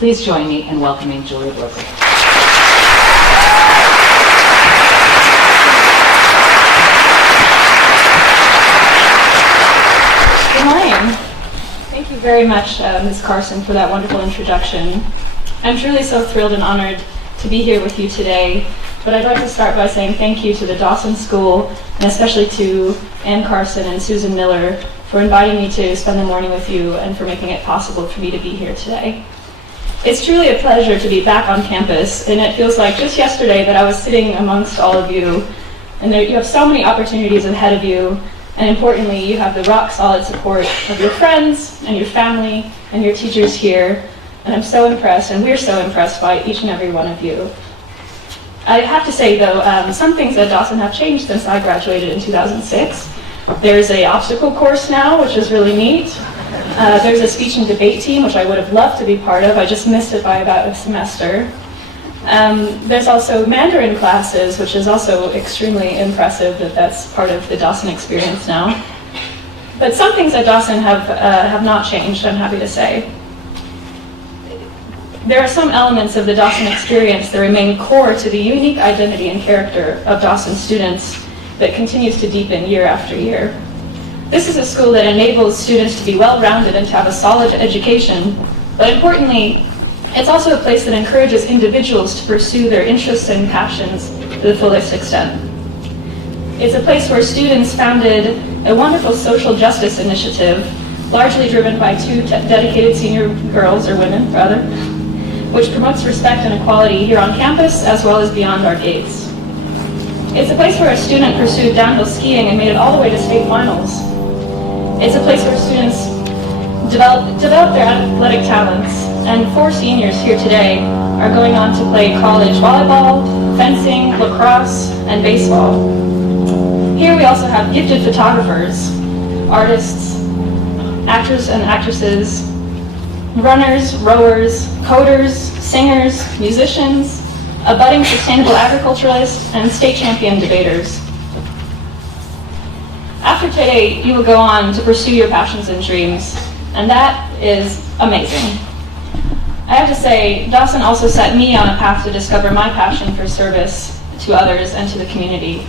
Please join me in welcoming Julia Blocher. Good morning. Thank you very much, Ms. Carson, for that wonderful introduction. I'm truly so thrilled and honored to be here with you today, but I'd like to start by saying thank you to the Dawson School, and especially to Ann Carson and Susan Miller for inviting me to spend the morning with you and for making it possible for me to be here today. It's truly a pleasure to be back on campus, and it feels like just yesterday that I was sitting amongst all of you, and you have so many opportunities ahead of you, and importantly, you have the rock-solid support of your friends and your family and your teachers here, and I'm so impressed, and we're so impressed by each and every one of you. I have to say, though, some things at Dawson have changed since I graduated in 2006. There's an obstacle course now, which is really neat. There's a speech and debate team, which I would have loved to be part of. I just missed it by about a semester. There's also Mandarin classes, which is also extremely impressive that that's part of the Dawson experience now. But some things at Dawson have not changed, I'm happy to say. There are some elements of the Dawson experience that remain core to the unique identity and character of Dawson students that continues to deepen year after year. This is a school that enables students to be well-rounded and to have a solid education, but importantly, it's also a place that encourages individuals to pursue their interests and passions to the fullest extent. It's a place where students founded a wonderful social justice initiative, largely driven by two dedicated senior girls, or women rather, which promotes respect and equality here on campus as well as beyond our gates. It's a place where a student pursued downhill skiing and made it all the way to state finals. It's a place where students develop their athletic talents, and 4 seniors here today are going on to play college volleyball, fencing, lacrosse, and baseball. Here we also have gifted photographers, artists, actors and actresses, runners, rowers, coders, singers, musicians, a budding sustainable agriculturalist, and state champion debaters. After today, you will go on to pursue your passions and dreams, and that is amazing. I have to say, Dawson also set me on a path to discover my passion for service to others and to the community.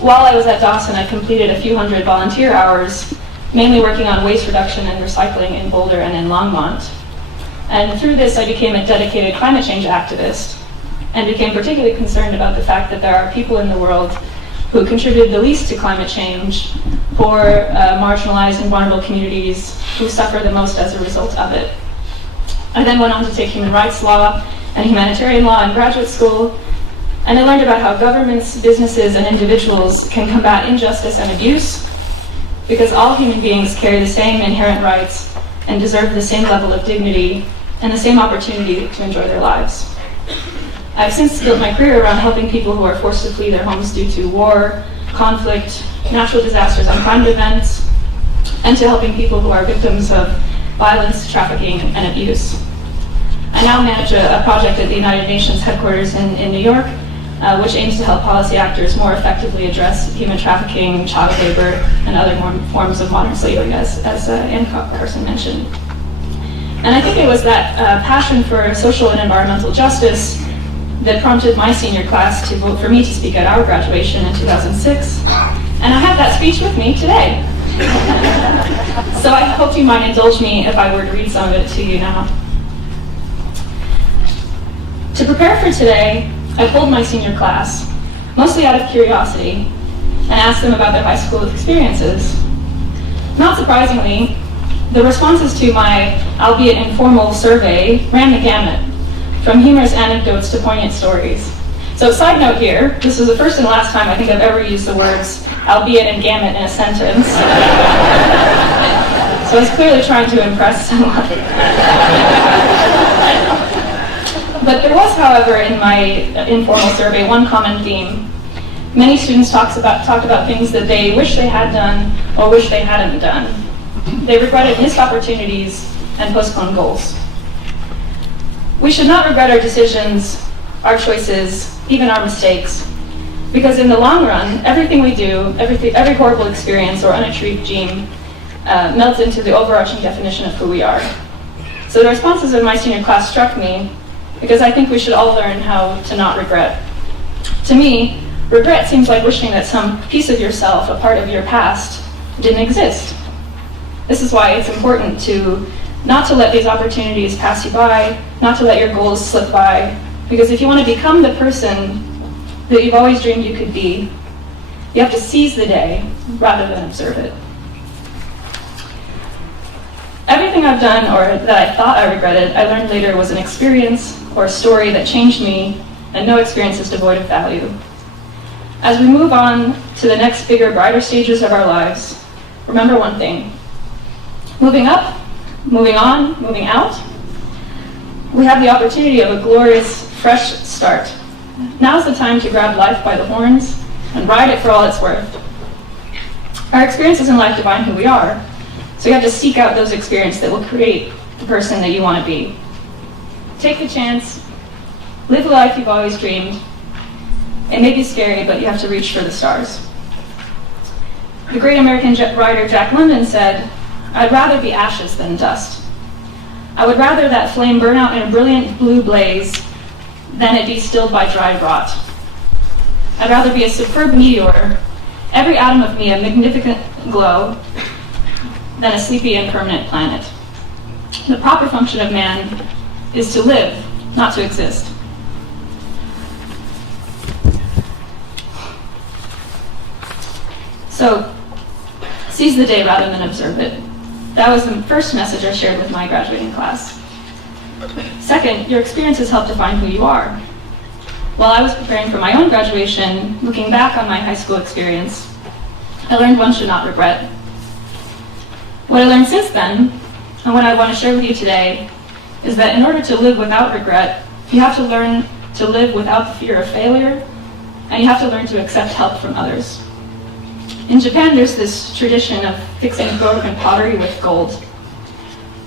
While I was at Dawson, I completed a few hundred volunteer hours, mainly working on waste reduction and recycling in Boulder and in Longmont. And through this, I became a dedicated climate change activist and became particularly concerned about the fact that there are people in the world who contributed the least to climate change, poor, marginalized and vulnerable communities who suffer the most as a result of it. I then went on to take human rights law and humanitarian law in graduate school, and I learned about how governments, businesses, and individuals can combat injustice and abuse, because all human beings carry the same inherent rights and deserve the same level of dignity and the same opportunity to enjoy their lives. I've since built my career around helping people who are forced to flee their homes due to war, conflict, natural disasters, and climate events, and to helping people who are victims of violence, trafficking, and abuse. I now manage a project at the United Nations headquarters in New York, which aims to help policy actors more effectively address human trafficking, child labor, and other forms of modern slavery, as Ann Carson mentioned. And I think it was that passion for social and environmental justice that prompted my senior class to vote for me to speak at our graduation in 2006. And I have that speech with me today. So I hope you might indulge me if I were to read some of it to you now. To prepare for today, I polled my senior class, mostly out of curiosity, and asked them about their high school experiences. Not surprisingly, the responses to my, albeit informal, survey ran the gamut, from humorous anecdotes to poignant stories. So side note here, this is the first and last time I think I've ever used the words albeit and gamut in a sentence. So I was clearly trying to impress someone. But there was, however, in my informal survey, one common theme. Many students talked about things that they wish they had done or wish they hadn't done. They regretted missed opportunities and postponed goals. We should not regret our decisions, our choices, even our mistakes, because in the long run, everything we do, every horrible experience or unachieved dream melts into the overarching definition of who we are. So the responses of my senior class struck me because I think we should all learn how to not regret. To me, regret seems like wishing that some piece of yourself, a part of your past, didn't exist. This is why it's important to not to let these opportunities pass you by, not to let your goals slip by, because if you want to become the person that you've always dreamed you could be, you have to seize the day rather than observe it. Everything I've done or that I thought I regretted, I learned later was an experience or a story that changed me, and no experience is devoid of value. As we move on to the next bigger, brighter stages of our lives, remember one thing. Moving up, moving on, moving out, we have the opportunity of a glorious, fresh start. Now's the time to grab life by the horns and ride it for all it's worth. Our experiences in life define who we are, so you have to seek out those experiences that will create the person that you want to be. Take the chance, live the life you've always dreamed. It may be scary, but you have to reach for the stars. The great American writer Jack London said, "I'd rather be ashes than dust. I would rather that flame burn out in a brilliant blue blaze than it be stilled by dry rot. I'd rather be a superb meteor, every atom of me a magnificent glow, than a sleepy and permanent planet. The proper function of man is to live, not to exist." So, seize the day rather than observe it. That was the first message I shared with my graduating class. Second, your experiences help define who you are. While I was preparing for my own graduation, looking back on my high school experience, I learned one should not regret. What I learned since then, and what I want to share with you today, is that in order to live without regret, you have to learn to live without the fear of failure, and you have to learn to accept help from others. In Japan, there's this tradition of fixing broken pottery with gold,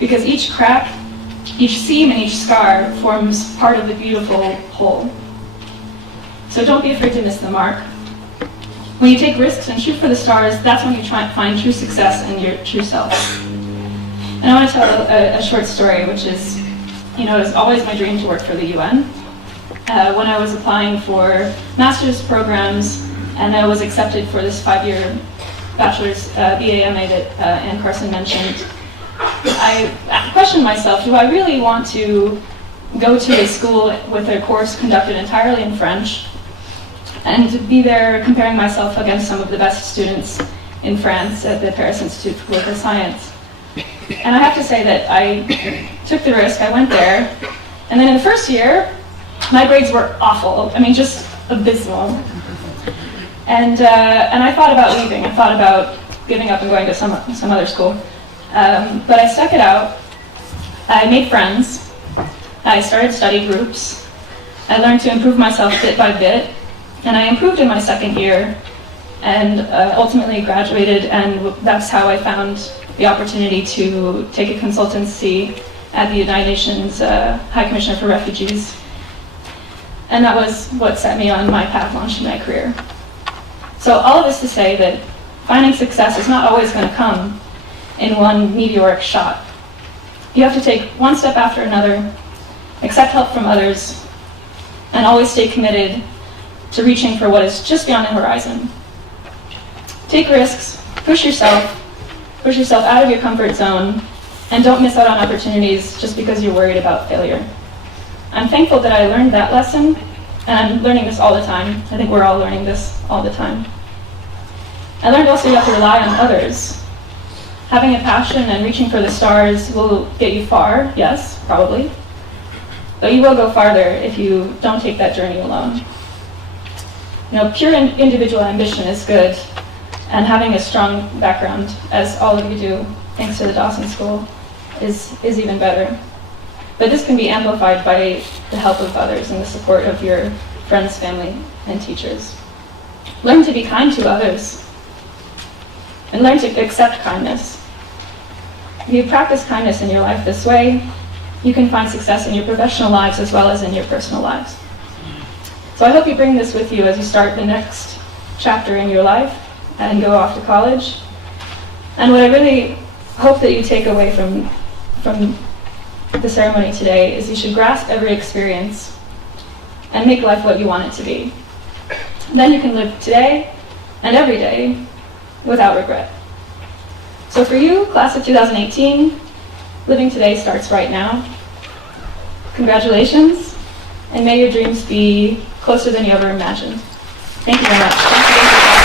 because each crack, each seam, and each scar forms part of the beautiful whole. So don't be afraid to miss the mark. When you take risks and shoot for the stars, that's when you try and find true success in your true self. And I want to tell a short story, which is, it was always my dream to work for the UN. When I was applying for master's programs, and I was accepted for this 5-year bachelor's BA/MA that Ann Carson mentioned, I questioned myself, do I really want to go to a school with a course conducted entirely in French and to be there comparing myself against some of the best students in France at the Paris Institute for Political Science? And I have to say that I took the risk, I went there, and then in the first year, my grades were awful, just abysmal. And I thought about leaving. I thought about giving up and going to some other school. But I stuck it out. I made friends. I started study groups. I learned to improve myself bit by bit. And I improved in my second year and ultimately graduated. And that's how I found the opportunity to take a consultancy at the United Nations High Commissioner for Refugees. And that was what set me on my path launching my career. So all of this to say that finding success is not always going to come in one meteoric shot. You have to take one step after another, accept help from others, and always stay committed to reaching for what is just beyond the horizon. Take risks, push yourself out of your comfort zone, and don't miss out on opportunities just because you're worried about failure. I'm thankful that I learned that lesson, and I'm learning this all the time. I think we're all learning this all the time. I learned also you have to rely on others. Having a passion and reaching for the stars will get you far, yes, probably. But you will go farther if you don't take that journey alone. Pure individual ambition is good, and having a strong background, as all of you do, thanks to the Dawson School, is even better. But this can be amplified by the help of others and the support of your friends, family, and teachers. Learn to be kind to others, and learn to accept kindness. If you practice kindness in your life this way, you can find success in your professional lives as well as in your personal lives. So I hope you bring this with you as you start the next chapter in your life and go off to college. And what I really hope that you take away from the ceremony today is you should grasp every experience and make life what you want it to be. Then you can live today and every day without regret. So for you, class of 2018, living today starts right now. Congratulations, and may your dreams be closer than you ever imagined. Thank you very much.